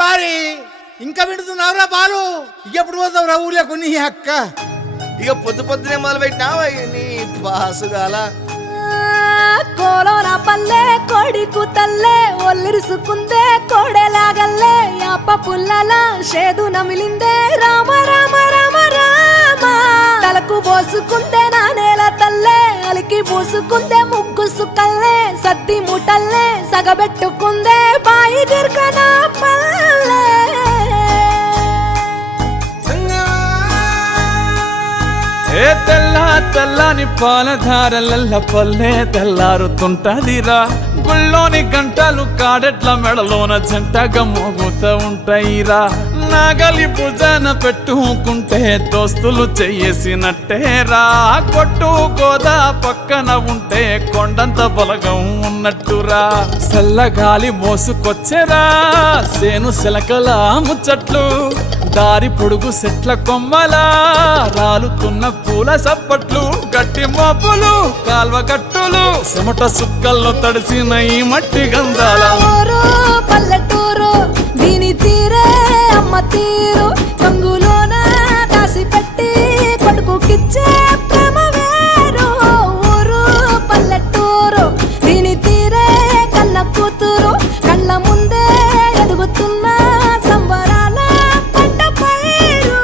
వారి ఇంకా వింటున్నావురా బాలు? ఎప్పుడు పోతావు రా ఊళ్ళో కొన్ని అక్క? ఇక పొద్దునే మొదలు పెట్టినావా నీ పాసుగాల? కోలోన పల్లె కోడి కూతల్లే ఒల్లిరుసుకుందే కోడెలాగల్లే యాప పుల్లల షేదు నమిలిందే రామ రామ రామ రామ తలకు పోసుకుందే నా నేల తల్లే అలికి పూసుకుందే ముగ్గు సుక్కల్లే సద్ది ముటల్లే సగబెట్టుకుందే బాయి గిర్కన పల్లె ఏ తెల్లని పాలధారలల్ల పల్లె తెల్లారుతుంటదిరా. గుళ్ళోని గంటలు కాడెట్ల మెడలోన జంటగా మోగుతూ ఉంటాయిరా. నాగలి భుజాన పెట్టుకుంటే దోస్తులు చెయ్యేసినట్టేరా. కొట్టు గోదా పక్కన ఉంటే కొండంత బలగం ఉన్నట్టురా. చల్లగాలి మోసుకొచ్చెరా సేను శిలకల ముచ్చట్లు. దారి పొడుగు సెట్ల కొమ్మలా రాలుతున్న పూల సప్పట్లు. గట్టి మోపులు కాల్వ గట్టులు చెమట సుక్కల్లో తడిసిన ఈ మట్టి గంధాల పల్లెటూరు దీని తీరే అమ్మ తీరు. కంగులోన దాసి పెట్టి కొడుకుకిచ్చే ప్రేమ వేరు. ఊరు పల్లెటూరు దీని తీరే కన్న కూతురు. కళ్ళ ముందే ఎదుగుతున్న సంబరాల పంట పైరు.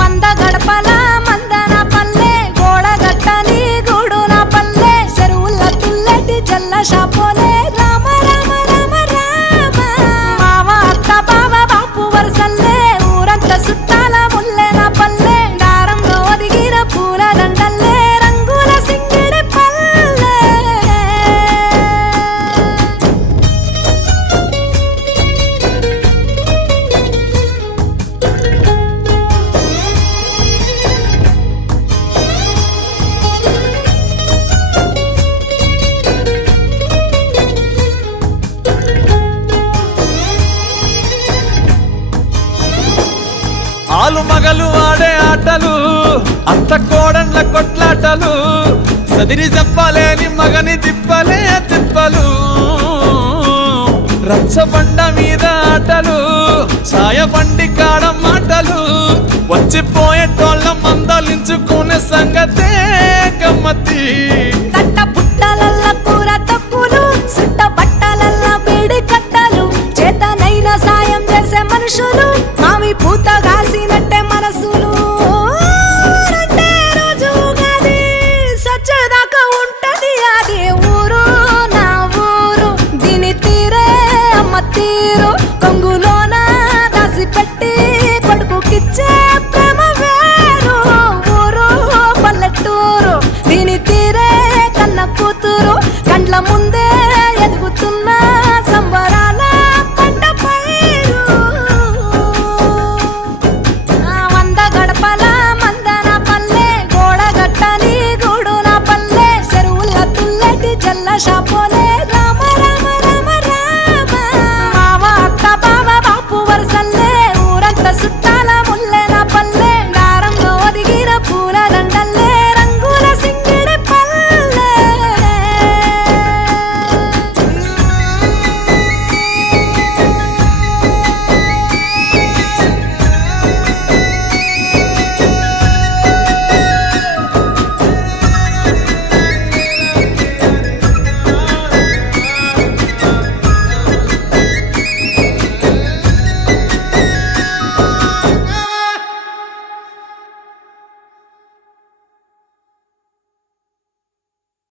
వంద గడపల మందన పల్లె గోడగట్టని గూడున పల్లె. చెరువుల తుల్లటి జల్ల షాపోలే రామ రామ రామ రామ. మావ అత్త బావ బాపు వరసల్లే ఊరంత సుట్టాల ముల్లెన పల్లె. దారంలో ఒదిగిన పూల దండల్లే రంగుల సింగిడి పల్లె. ఆలు మగలు ఆడే ఆటలు అత్త కోడన్ల కొట్లాటలు. సదిరి చెప్పలేని మగని తిప్పలే తిప్పలు. రచ్చబండ మీద ఆటలు ఛాయ బండి కాడ మాటలు. వచ్చిపోయేటోళ్ళ మందలించుకునే సంగతే గమ్మతి.